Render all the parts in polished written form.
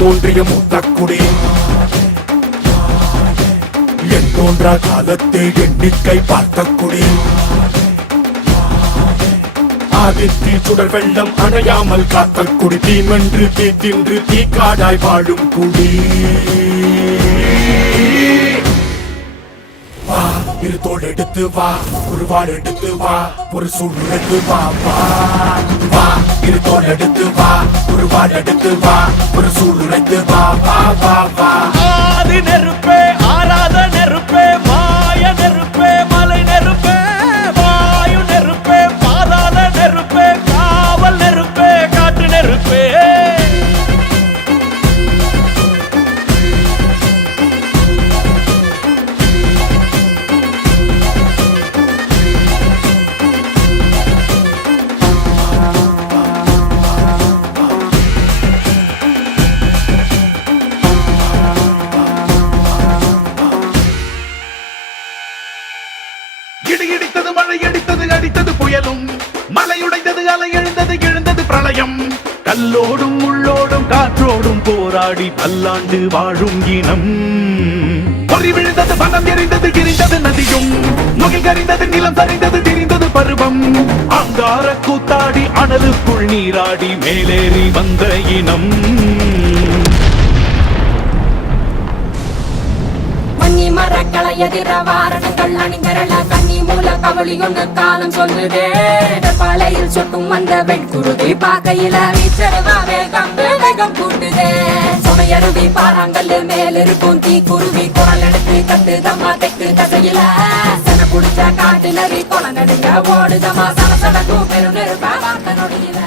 தோன்றிய மூத்தக்குடி என் தோன்றா காலத்தே எண்ணிக்கை பார்த்த குடி ஆதித்தி சுடர் வெள்ளம் அணையாமல் காத்த குடி தீமென்று தீ தின்று தீ காடாய் வாழும் குடி வா இரு தோள் எடுத்து வா ஒரு வாள் எடுத்து வா ஒரு சூழ் எடுத்து வா வா வா இரு தோள் எடுத்து வா ஒரு வாள் எடுத்து வா ஒரு சூழ் எடுத்து வா வா வா வா ஆதி நெருப்பே ஆராத நெருப்பே மாய நெருப்பே மலை நெருப்பே வாயு நெருப்பே பாதாள நெருப்பே காவல் நெருப்பே காற்று நெருப்பே இடித்தது மழை அடித்தது அடித்தது புயலும் மலையுடைந்தது அலை எழுந்தது எழுந்தது பிரளயம் கல்லோடும் உள்ளோடும் காற்றோடும் போராடி பல்லாண்டு வாழும் இனம் பொறி விழுந்தது வனம் எரிந்தது எரிந்தது நதியும் முகில் கரிந்தது நிலம் சரிந்தது திரிந்தது பருவம் அங்கார கூத்தாடி அனலுக்குள் நீராடி மேலேறி வந்த இனம் மரக்களை எதிர வாரணங்கள் அணிந்தரள கண்ணி மூல கவளி ஒன்று காலம் சொல்லுதே பாலையில் சுட்டும் வந்த வெண்குருதி பாக்கையில வீச்சருவா வேகம் கூட்டுதே சுமையருவி பாறாங்கல் மேலிருக்கும் தீ குருவி குரல் எடுத்து கட்டு தம்மா தெக்கு தசையில சென குடிச்ச காட்டு நரி குளங்கடுங்க ஓடுதமா சலசலக்கும் பெரும் நெருப்பா வார்த்த நொடியில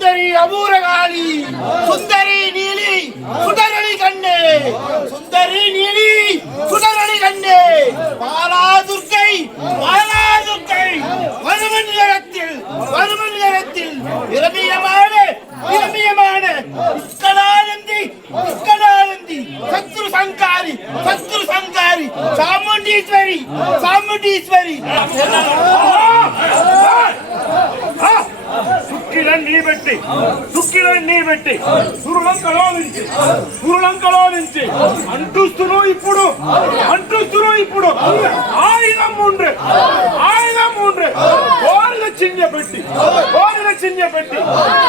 சுந்தரி அபூரகாளி சுந்தரி நீலி சுடரளி கண்ணே சுந்தரி நீலி சுடரளி கண்ணே பாலாதுர்க்கை பாலாதுர்க்கை வருமநிலத்தில் இரமியமான இக்கடானந்தி சத்ரு சங்காரி சாமுண்டீஸ்வரி సుక్కిలని నీ పెట్టి సురులంకలో నుంచి అంటుస్తును ఇప్పుడు ఆయుధం ఉండ్రు కోరిన చిన్న పెట్టి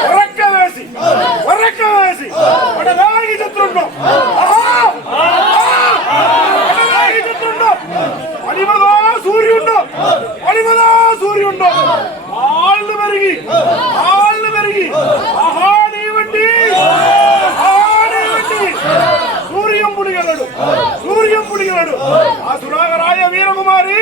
ఉరక్క వేసి వడవేగి చెత్తుండో అడిమదా సూర్యుండో ఆళ్ళు పెరిగి ఆహానీవండి సూర్యం పుడిగలడు ఆ సురాగరాయ వీరకుమారి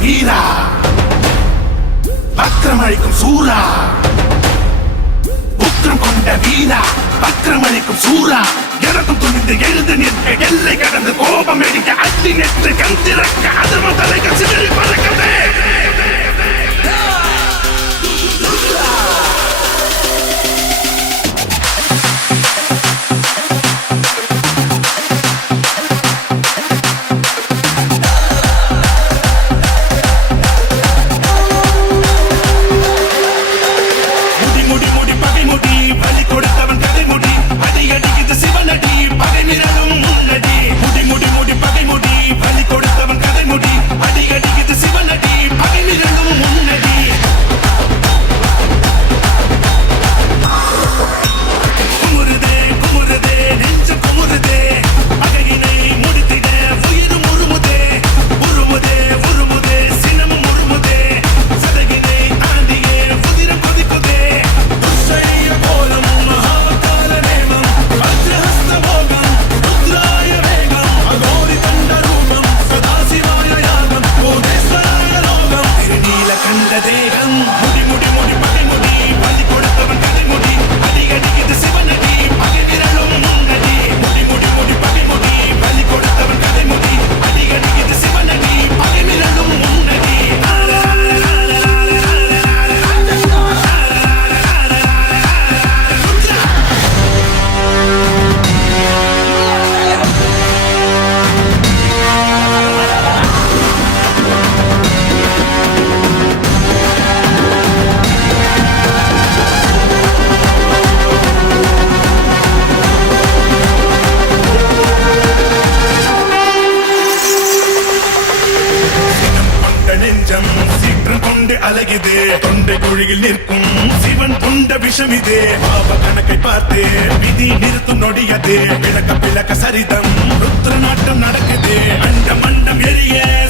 வீரா வக்ரமளிக்கும் சூரா உக்ரம் கொண்ட வீரா வக்ரமளிக்கும் சூரா எனக்கும் துணிந்து எழுந்து நிற்க எல்லை கடந்து கோபம் எடுக்க அத்தி நெற்று கண் திறக்க அதர்ம தலைகள் சிதறி பறக்கவே அழகிதே தொண்டை குழியில் நிற்கும் சிவன் கொண்ட விஷமிதே பாவ கணக்கை பார்த்தே விதி நிறுத்தும் நொடியதே பிளக்க சரிதம் ருத்ர நாட்டம் நடக்குதே அண்டம் எரிய